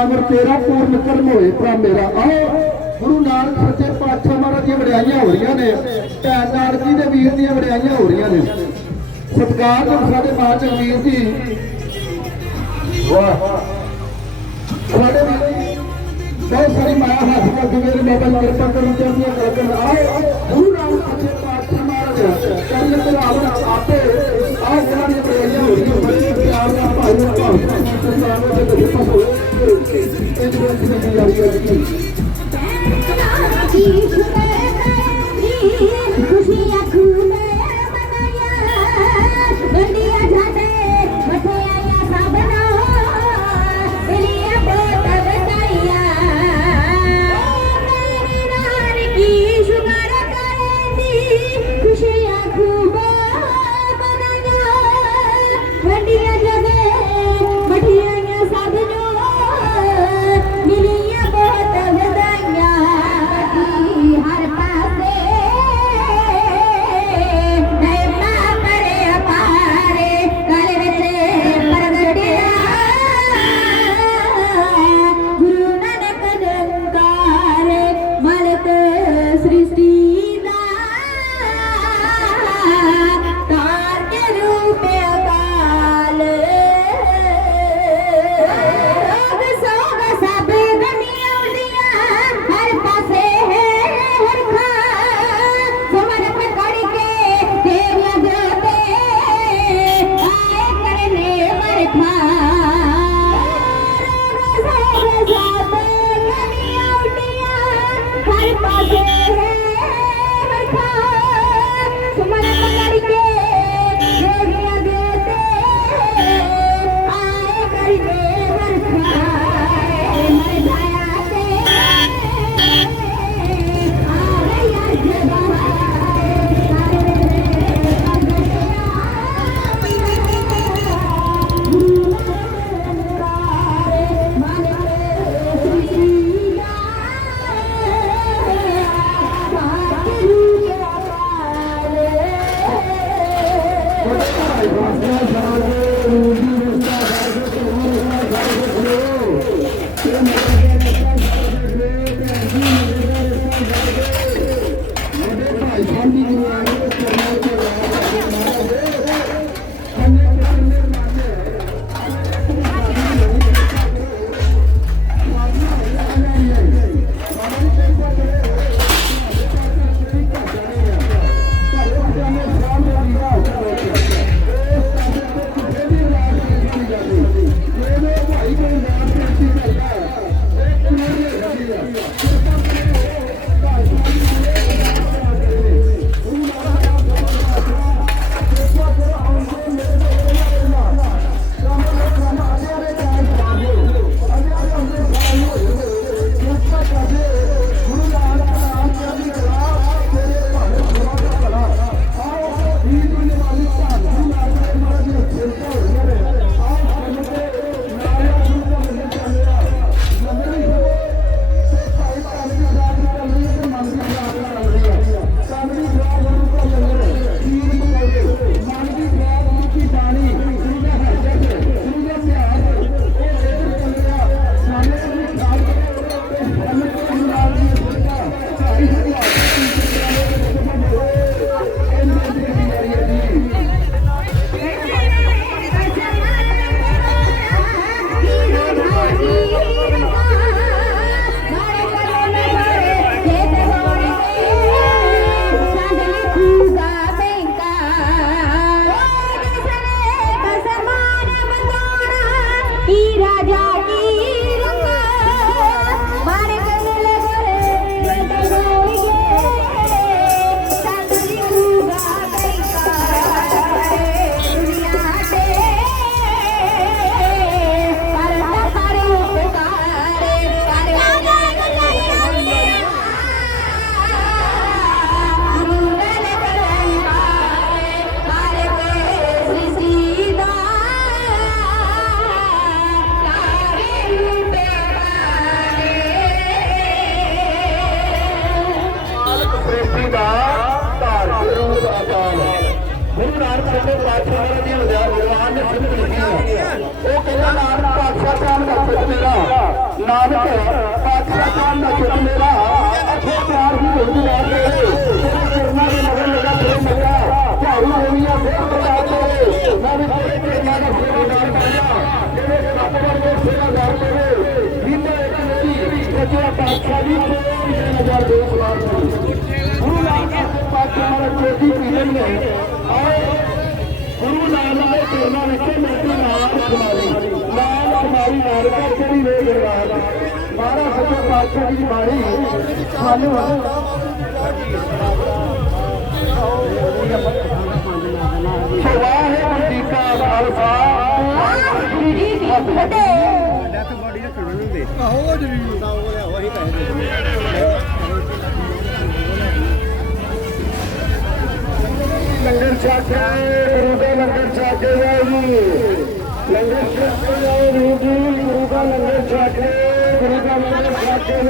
ਨਾਮਰ ਤੇਰਾ ਪੂਰਨ ਕਰਮ ਹੋਏ ਭਰਾ ਮੇਰਾ। ਆਓ, ਗੁਰੂ ਨਾਨਕ ਸੱਚੇ ਪਾਤਸ਼ਾਹ ਮਹਾਰਾਜ ਦੀਆਂ ਵਡਿਆਈਆਂ ਹੋ ਰਹੀਆਂ ਨੇ। ਭੈਣ ਨਾਨਕੀ ਦੇ ਵੀਰ ਦੀਆਂ ਵਡਿਆਈਆਂ ਹੋ ਰਹੀਆਂ ਨੇ। ਸਤਿਕਾਰ ਤੋਂ ਸਾਡੇ ਮਾਂ ਵੀਰ ਜੀ। ਵਾਹ। ਸਾਡੇ ਬਹੁਤ ਸਾਰੀ ਮਾਇਆ ਹੱਥ ਕਰਕੇ ਮੇਰੇ ਬਾਬਾ ਕਿਰਪਾ ਕਰੋ ਤੇ ਆਪਣੀਆਂ ਗੱਲ ਆਓ, ਗੁਰੂ ਨਾਨਕ ਸੱਚੇ ਪਾਤਸ਼ਾਹ ਮਹਾਰਾਜ ਕਰਨ ਤੇ ਆਵਣਾ Thank you. ਦਾ ਧਾਰ ਕੇ ਰੂਪ ਅਕਾਲ ਗੁਰੂ ਨਾਨਕ ਸਾਹਿਬ ਪਾਤਸ਼ਾਹ ਮਹਾਰਾਜ ਦੀਆਂ ਵਿਦਿਆ ਵਿਦਵਾਨ ਨੇ ਸਿੱਧ ਲਿਖੀਆਂ ਉਹ ਕਹਿੰਦਾ, ਨਾਨਕ ਪਾਤਸ਼ਾਹ ਸਾਹਿਬ ਦਾ ਪੁੱਤ ਮੇਰਾ। ਨਾਨਕ ਪਾਤਸ਼ਾਹ ਚਾਨ ਦਾ ਚਿਤ ਮੇਰਾ ਅਖੇ ਪਿਆਰ ਦੀ ਹੁੰਦੀ ਨਾ ਤੇਰੇ ਤੇਰੇ ਚਰਨਾਂ ਦੇ ਮਗਰ ਲਗਾ ਤੇਰੇ ਮੱਲਾ ਝਾੜੂ ਹੋਈਆਂ ਫੇਰ ਪ੍ਰਦਾਨ ਤੇਰੇ ਮੈਂ ਵੀ ਤੇਰੇ ਚਰਨਾਂ ਦਾ ਸੇਵਾਦਾਰ ਬਣਿਆ ਜਿਹੜੇ ਰੱਬ ਵਰਗੇ ਸੇਵਾਦਾਰ ਤੇਰੇ ਜੀਤੇ ਇੱਕ ਮੇਰੀ ਸੱਚਾ ਪਾਤਸ਼ਾਹ ਦੀ ਤੇਰੀ ਨਜ਼ਰ ਦੇ ਸਵਾਰ ਗੁਰੂ ਨਾਨਕ ਦੇ ਪਾਤਸ਼ਾਹ ਮਾਰਾ ਚੋਟੀ ਨੇ ਆਏ ਗੁਰੂ ਨਾਨਕ ਦੇ ਚਰਨਾਂ ਵਿੱਚ ਮੇਰੀ ਨਾਮ ਖਮਾਰੀ ਨਾਮ ਖਮਾਰੀ ਨਾਨਕਾ ਤੇਰੀ ਵੇ ਗਰਵਾਲ ਮਹਾਰਾ ਸੱਚਾ ਪਾਤਸ਼ਾਹ ਦੀ ਬਾਣੀ ਸਾਨੂੰ ਵਾਹਿਗੁਰੂ ਜੀ ਕਾ ਖਾਲਸਾ ਵਾਹਿਗੁਰੂ ਜੀ ਕੀ ਫਤਿਹ ਡੈਥ ਬਾਡੀ ਰੱਖਣ ਨੂੰ ਦੇ ਆਹੋ ਜੀ ਹੁੰਦਾ ਲਿਆਓ ਅਸੀਂ ਪੈਸੇ ਦੇ लंगरच्या कृपया लंगरच्या जाएगी लंगर छात्र जाएगी कृपया लंगर छात्र कृपया लंगर छात्र